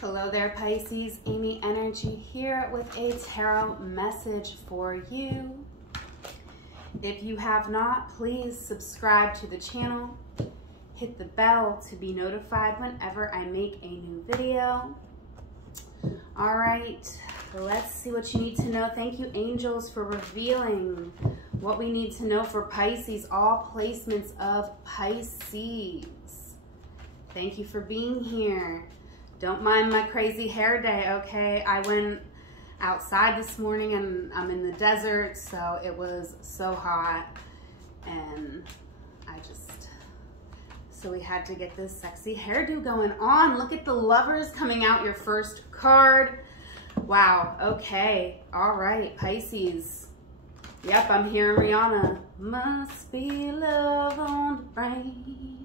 Hello there, Pisces. Amy Energy here with a tarot message for you. If you have not, please subscribe to the channel. Hit the bell to be notified whenever I make a new video. All right, let's see what you need to know. Thank you, angels, for revealing what we need to know for Pisces, all placements of Pisces. Thank you for being here. Don't mind my crazy hair day, okay? I went outside this morning and I'm in the desert, so it was so hot. And so we had to get this sexy hairdo going on. Look at the lovers coming out, your first card. Wow, okay, all right, Pisces. Yep, I'm hearing Rihanna. Must be love on the brain.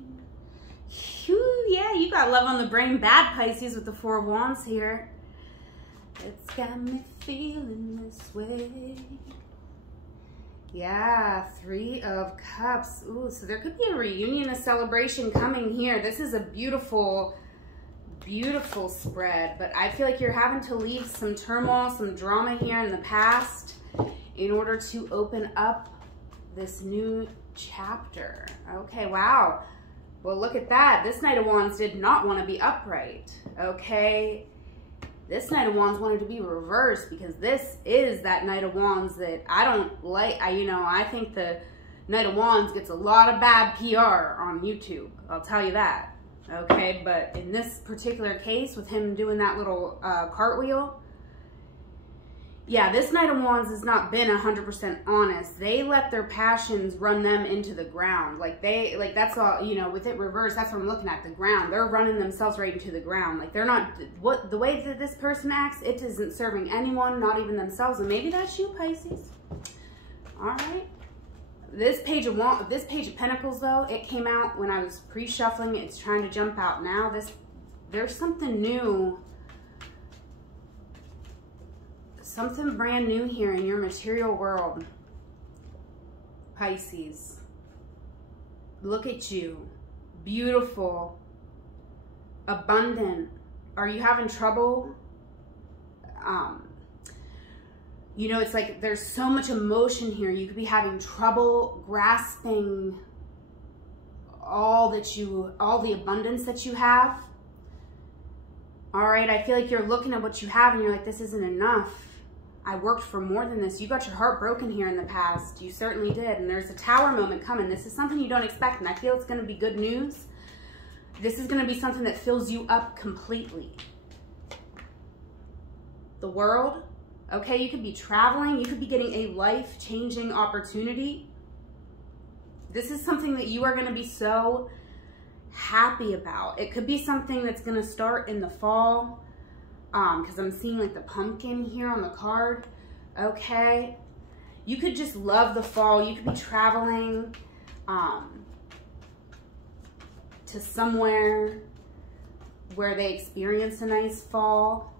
Whew, yeah, you got love on the brain bad, Pisces, with the Four of Wands here. It's got me feeling this way. Yeah, Three of Cups. Ooh, so there could be a reunion, a celebration coming here. This is a beautiful, beautiful spread, but I feel like you're having to leave some turmoil, some drama here in the past in order to open up this new chapter. Okay, wow. Well, look at that. This Knight of Wands did not want to be upright, okay? This Knight of Wands wanted to be reversed because this is that Knight of Wands that I don't like. I think the Knight of Wands gets a lot of bad PR on YouTube. I'll tell you that, okay? But in this particular case, with him doing that little cartwheel, yeah, this Knight of Wands has not been 100% honest. They let their passions run them into the ground. That's all, with it reversed, that's what I'm looking at, the ground. They're running themselves right into the ground. Like, they're not, the way that this person acts, it isn't serving anyone, not even themselves. And maybe that's you, Pisces. All right. This page of Pentacles, though, it came out when I was pre-shuffling. It's trying to jump out now. There's something new. Something brand new here in your material world, Pisces. Look at you. Beautiful. Abundant. Are you having trouble? It's like there's so much emotion here. You could be having trouble grasping all the abundance that you have. All right, I feel like you're looking at what you have and you're like, this isn't enough. I worked for more than this. You got your heart broken here in the past. You certainly did. And there's a tower moment coming. This is something you don't expect. And I feel it's going to be good news. This is going to be something that fills you up completely. The world. Okay, you could be traveling. You could be getting a life-changing opportunity. This is something that you are going to be so happy about. It could be something that's going to start in the fall. Because I'm seeing like the pumpkin here on the card, okay? You could just love the fall. You could be traveling to somewhere where they experience a nice fall.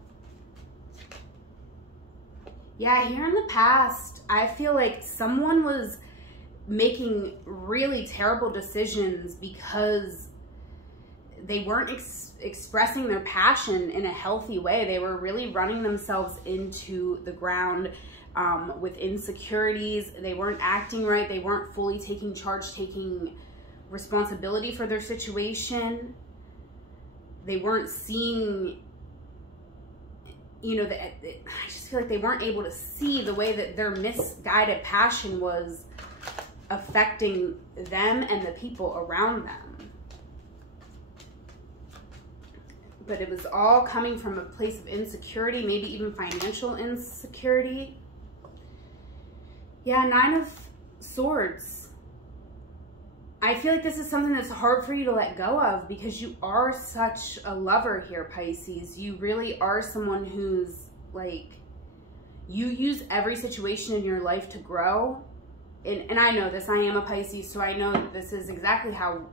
Yeah, here in the past, I feel like someone was making really terrible decisions because they weren't expressing their passion in a healthy way. They were really running themselves into the ground with insecurities. They weren't acting right. They weren't fully taking charge, taking responsibility for their situation. They weren't seeing, I just feel like they weren't able to see the way that their misguided passion was affecting them and the people around them. But it was all coming from a place of insecurity, maybe even financial insecurity. Yeah, Nine of Swords. I feel like this is something that's hard for you to let go of because you are such a lover here, Pisces. You really are someone who's like, you use every situation in your life to grow. And I know this, I am a Pisces, so I know that this is exactly how,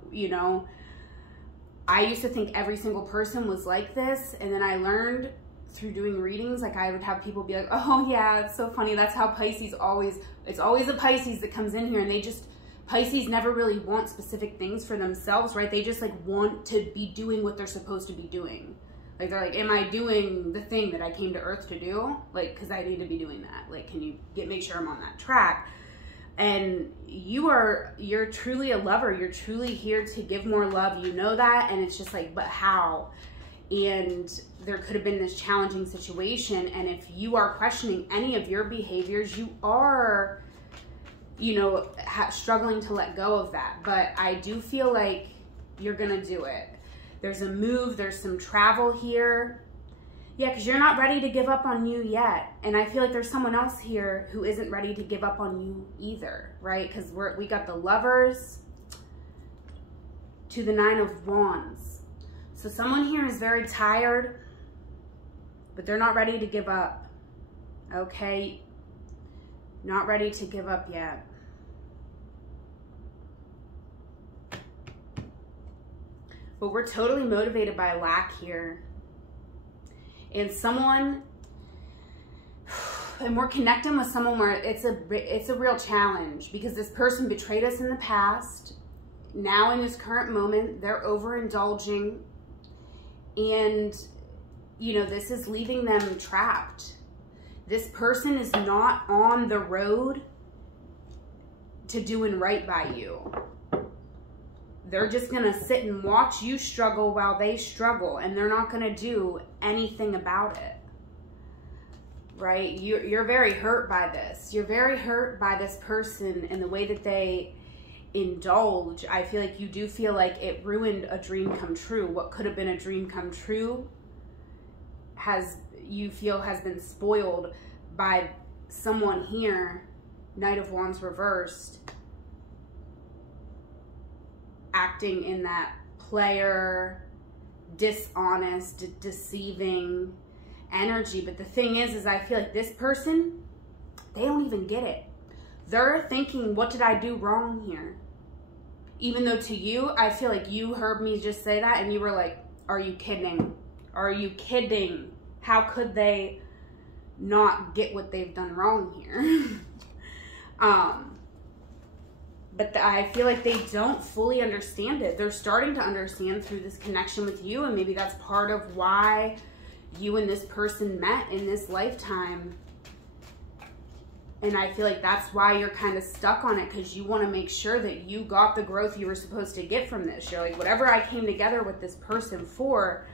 I used to think every single person was like this, and then I learned through doing readings, like I would have people be like, oh yeah, it's so funny, that's how Pisces it's always a Pisces that comes in here, and Pisces never really want specific things for themselves, right? They just like want to be doing what they're supposed to be doing. Like, they're like, am I doing the thing that I came to earth to do? Like, because I need to be doing that. Like, can you make sure I'm on that track? And you're truly a lover. You're truly here to give more love. You know that. And it's just like, but how? And there could have been this challenging situation. And if you are questioning any of your behaviors, you are, you know, struggling to let go of that. But I do feel like you're going to do it. There's a move. There's some travel here. Yeah, because you're not ready to give up on you yet. And I feel like there's someone else here who isn't ready to give up on you either, right? Because we got the Lovers to the 9 of Wands. So someone here is very tired, but they're not ready to give up, okay? Not ready to give up yet. But we're totally motivated by lack here. And someone, and we're connecting with someone where it's a real challenge, because this person betrayed us in the past. Now in this current moment, they're overindulging, and you know, this is leaving them trapped. This person is not on the road to doing right by you. They're just going to sit and watch you struggle while they struggle, and they're not going to do anything about it, right? You're very hurt by this. You're very hurt by this person and the way that they indulge. I feel like you do feel like it ruined a dream come true. What could have been a dream come true you feel has been spoiled by someone here, Knight of Wands reversed, acting in that player, dishonest, deceiving energy. But the thing is I feel like this person, they don't even get it. They're thinking, what did I do wrong here? Even though to you, I feel like you heard me just say that and you were like, are you kidding? Are you kidding? How could they not get what they've done wrong here? But I feel like they don't fully understand it. They're starting to understand through this connection with you, and maybe that's part of why you and this person met in this lifetime. And I feel like that's why you're kind of stuck on it, because you want to make sure that you got the growth you were supposed to get from this. You're like, whatever I came together with this person for,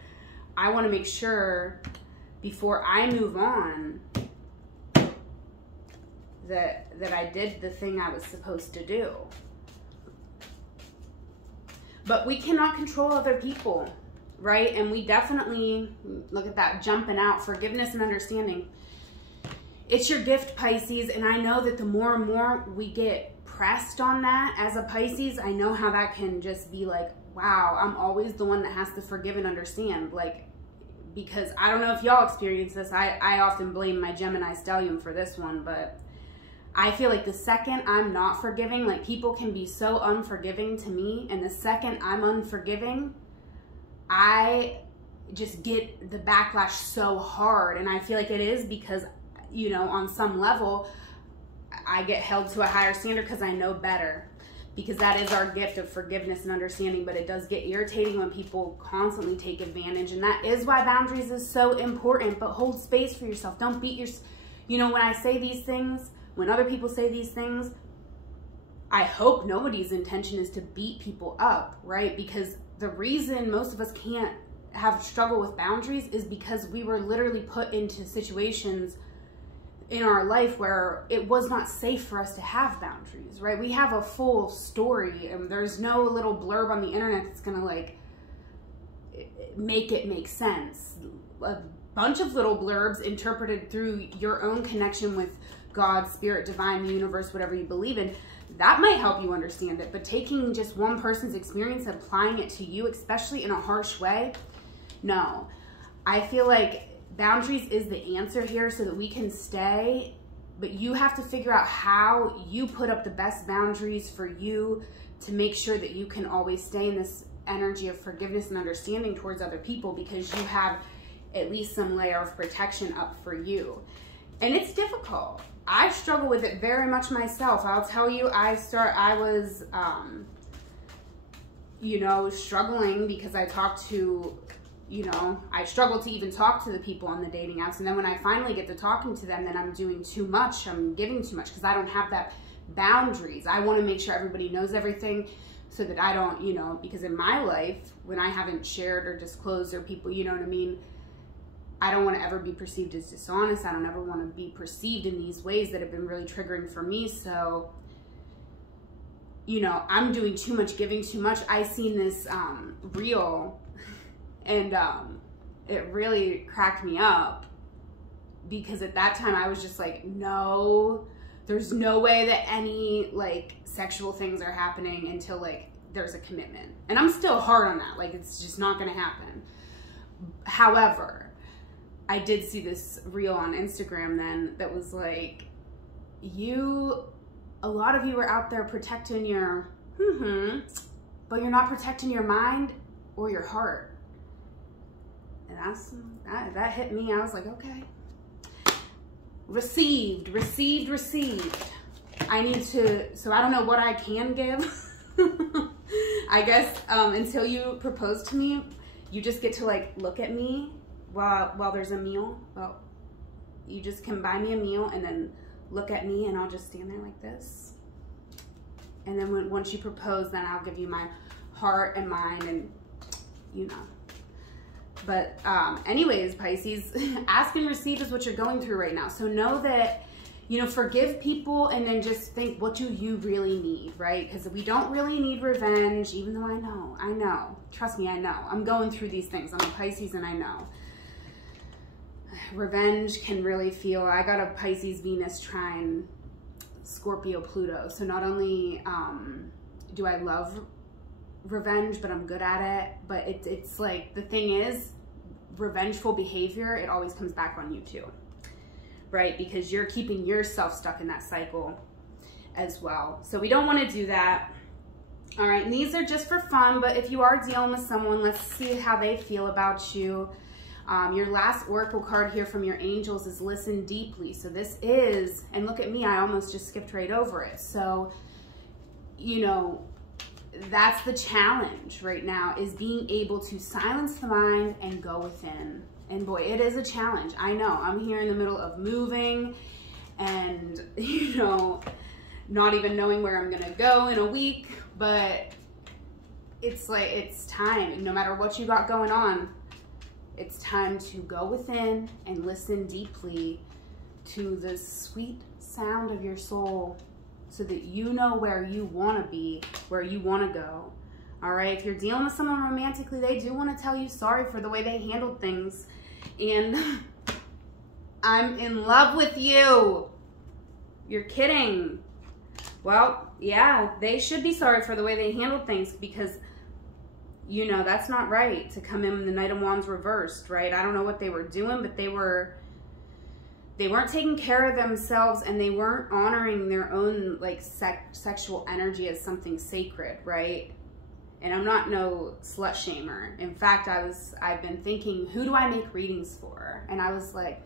I want to make sure before I move on that I did the thing I was supposed to do. But we cannot control other people, right? And we definitely, look at that, jumping out, forgiveness and understanding. It's your gift, Pisces, and I know that the more and more we get pressed on that as a Pisces, I know how that can just be like, wow, I'm always the one that has to forgive and understand. Like, because I don't know if y'all experience this. I often blame my Gemini stellium for this one, but I feel like the second I'm not forgiving, like people can be so unforgiving to me, and the second I'm unforgiving, I just get the backlash so hard. And I feel like it is because, you know, on some level, I get held to a higher standard because I know better. Because that is our gift of forgiveness and understanding, but it does get irritating when people constantly take advantage. And that is why boundaries is so important, but hold space for yourself. Don't beat your, you know, when I say these things, when other people say these things, I hope nobody's intention is to beat people up, right? Because the reason most of us can't have struggle with boundaries is because we were literally put into situations in our life where it was not safe for us to have boundaries, right? We have a full story, and there's no little blurb on the internet that's gonna like make it make sense. A bunch of little blurbs interpreted through your own connection with God, spirit, divine, the universe, whatever you believe in, that might help you understand it. But taking just one person's experience and applying it to you, especially in a harsh way, no. I feel like boundaries is the answer here so that we can stay, but you have to figure out how you put up the best boundaries for you to make sure that you can always stay in this energy of forgiveness and understanding towards other people, because you have at least some layer of protection up for you. And it's difficult. I struggle with it very much myself. I'll tell you, I was, you know, struggling because I talked to you know, I struggle to even talk to the people on the dating apps. And then when I finally get to talking to them, then I'm doing too much. I'm giving too much because I don't have that boundaries. I want to make sure everybody knows everything so that I don't, you know, because in my life, when I haven't shared or disclosed or people, you know what I mean, I don't want to ever be perceived as dishonest. I don't ever want to be perceived in these ways that have been really triggering for me. So, you know, I'm doing too much, giving too much. I seen this reel and it really cracked me up because at that time I was just like, no, there's no way that any like sexual things are happening until like there's a commitment. And I'm still hard on that. Like, it's just not going to happen. However, I did see this reel on Instagram then that was like, a lot of you are out there protecting your, but you're not protecting your mind or your heart. And that hit me. I was like, okay. Received. I need to, so I don't know what I can give. I guess until you propose to me, you just get to like look at me while there's a meal. Well, you just can buy me a meal and then look at me and I'll just stand there like this. And then once you propose, then I'll give you my heart and mind and, you know. But anyways, Pisces, ask and receive is what you're going through right now. So know that, you know, forgive people and then just think, what do you really need, right? Because we don't really need revenge, even though I know. Trust me, I know. I'm going through these things. I'm a Pisces and I know. Revenge can really feel, I got a Pisces Venus trine Scorpio Pluto. So not only do I love revenge, but I'm good at it. But it's like, the thing is, revengeful behavior, it always comes back on you too, right? Because you're keeping yourself stuck in that cycle as well. So we don't want to do that. All right, and these are just for fun, but if you are dealing with someone, let's see how they feel about you. Your last oracle card here from your angels is listen deeply. So this is, and look at me, I almost just skipped right over it. So, you know, that's the challenge right now, is being able to silence the mind and go within. And boy, it is a challenge. I know, I'm here in the middle of moving and, you know, not even knowing where I'm gonna go in a week, but it's like, it's time. No matter what you got going on, it's time to go within and listen deeply to the sweet sound of your soul so that you know where you want to be, where you want to go. All right, if you're dealing with someone romantically, they do want to tell you sorry for the way they handled things. And I'm in love with you. You're kidding. Well, yeah, they should be sorry for the way they handled things, because, you know, that's not right to come in the Knight of Wands reversed, right? I don't know what they were doing, but they weren't taking care of themselves, and they weren't honoring their own like sexual energy as something sacred, right? And I'm not no slut shamer. In fact, I've been thinking, who do I make readings for? And I was like,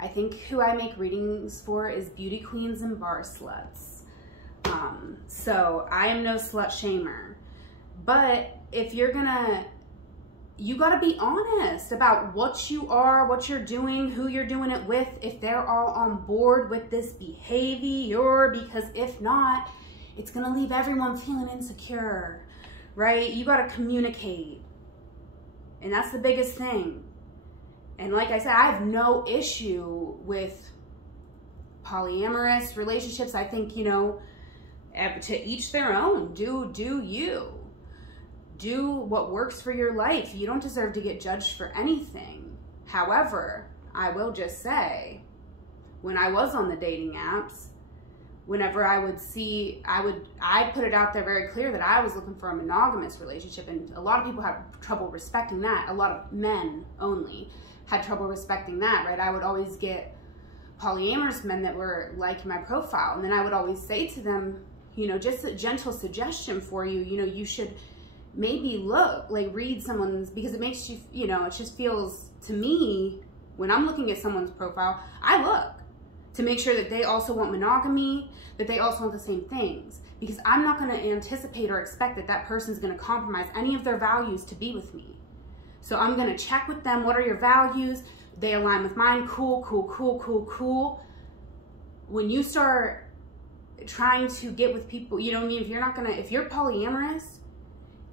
I think who I make readings for is beauty queens and bar sluts. So I am no slut shamer. But if you're gonna, you gotta be honest about what you are, what you're doing, who you're doing it with, if they're all on board with this behavior, because if not, it's gonna leave everyone feeling insecure, right? You gotta communicate. And that's the biggest thing. And like I said, I have no issue with polyamorous relationships. I think, you know, to each their own. Do you. Do what works for your life. You don't deserve to get judged for anything. However, I will just say, when I was on the dating apps, whenever I would see, I put it out there very clear that I was looking for a monogamous relationship, and a lot of people have trouble respecting that. A lot of men only had trouble respecting that, right? I would always get polyamorous men that were liking my profile, and then I would always say to them, you know, just a gentle suggestion for you, you know, you should maybe read someone's, because it makes you, you know, it just feels to me, when I'm looking at someone's profile, I look to make sure that they also want monogamy, that they also want the same things, because I'm not going to anticipate or expect that that person's going to compromise any of their values to be with me. So I'm going to check with them. What are your values? They align with mine. Cool, cool, cool, cool, cool. When you start trying to get with people, you know what I mean? If you're polyamorous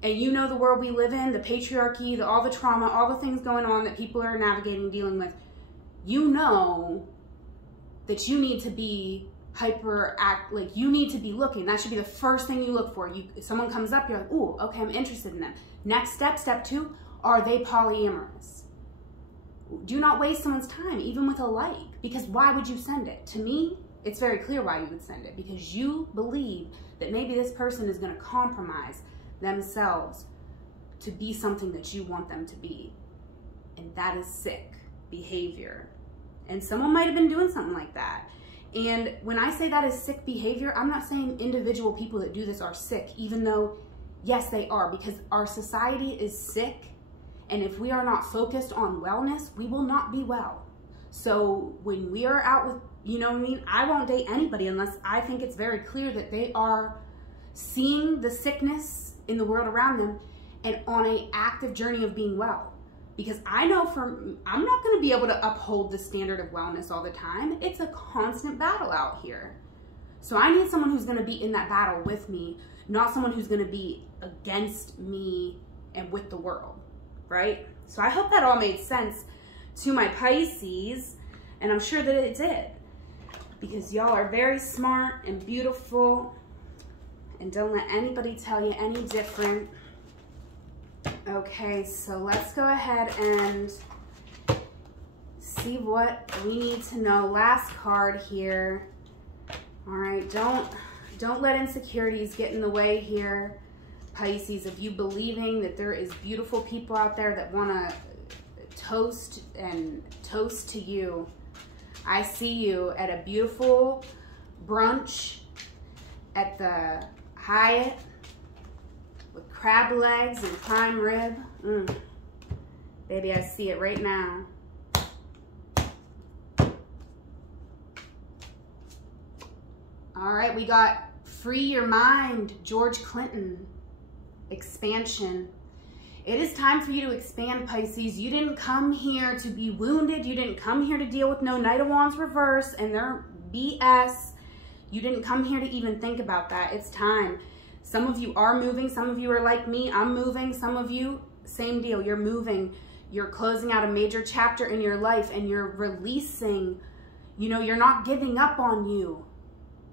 and you know the world we live in, the patriarchy, all the trauma, all the things going on that people are navigating, dealing with, you know that you need to be you need to be looking. That should be the first thing you look for. If someone comes up, you're like, ooh, okay, I'm interested in them. Next step, step 2, are they polyamorous? Do not waste someone's time, even with a like, because why would you send it? To me, it's very clear why you would send it, because you believe that maybe this person is going to compromise themselves to be something that you want them to be. And that is sick behavior. And someone might have been doing something like that. And when I say that is sick behavior, I'm not saying individual people that do this are sick, even though, yes, they are, because our society is sick. And if we are not focused on wellness, we will not be well. So when we are out with, you know what I mean? I won't date anybody unless I think it's very clear that they are seeing the sickness in the world around them and on an active journey of being well. Because I know I'm not going to be able to uphold the standard of wellness all the time. It's a constant battle out here. So I need someone who's going to be in that battle with me, not someone who's going to be against me and with the world, right? So I hope that all made sense to my Pisces, and I'm sure that it did, because y'all are very smart and beautiful, and don't let anybody tell you any different. Okay, so let's go ahead and see what we need to know. Last card here. All right, don't let insecurities get in the way here, Pisces, of you believing that there is beautiful people out there that want to toast to you. I see you at a beautiful brunch at the Hyatt with crab legs and prime rib. Baby, I see it right now. All right, we got free your mind, George Clinton, expansion. It is time for you to expand, Pisces. You didn't come here to be wounded. You didn't come here to deal with no Knight of Wands reverse and their BS. You didn't come here to even think about that. It's time. Some of you are moving. Some of you are like me. I'm moving. Some of you, same deal. You're moving. You're closing out a major chapter in your life and you're releasing. You know, you're not giving up on you.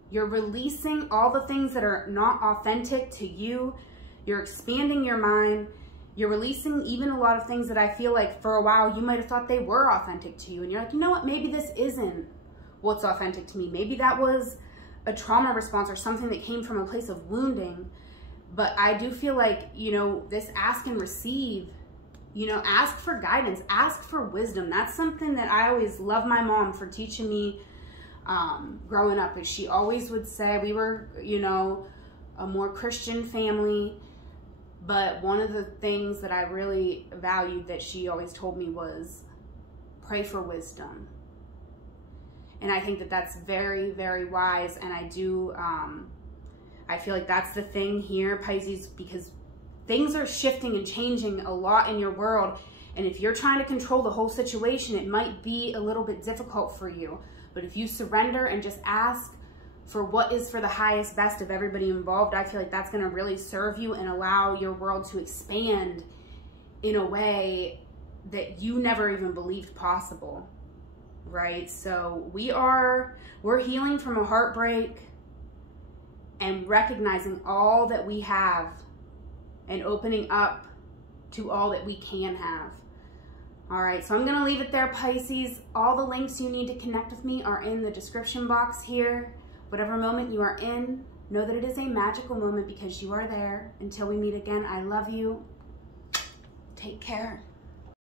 You're releasing all the things that are not authentic to you. You're expanding your mind. You're releasing even a lot of things that I feel like for a while you might have thought they were authentic to you. And you're like, you know what? Maybe this isn't what's authentic to me. Maybe that was a trauma response or something that came from a place of wounding. But I do feel like, you know, this ask and receive, you know, ask for guidance, ask for wisdom. That's something that I always love my mom for teaching me growing up. Is she always would say, we were, you know, a more Christian family. But one of the things that I really valued that she always told me was pray for wisdom. And I think that that's very, very wise. And I do, I feel like that's the thing here, Pisces, because things are shifting and changing a lot in your world. And if you're trying to control the whole situation, it might be a little bit difficult for you. But if you surrender and just ask for what is for the highest best of everybody involved, I feel like that's going to really serve you and allow your world to expand in a way that you never even believed possible, right? So we're healing from a heartbreak and recognizing all that we have and opening up to all that we can have. All right, so I'm going to leave it there, Pisces. All the links you need to connect with me are in the description box here. Whatever moment you are in, know that it is a magical moment because you are there. Until we meet again, I love you. Take care.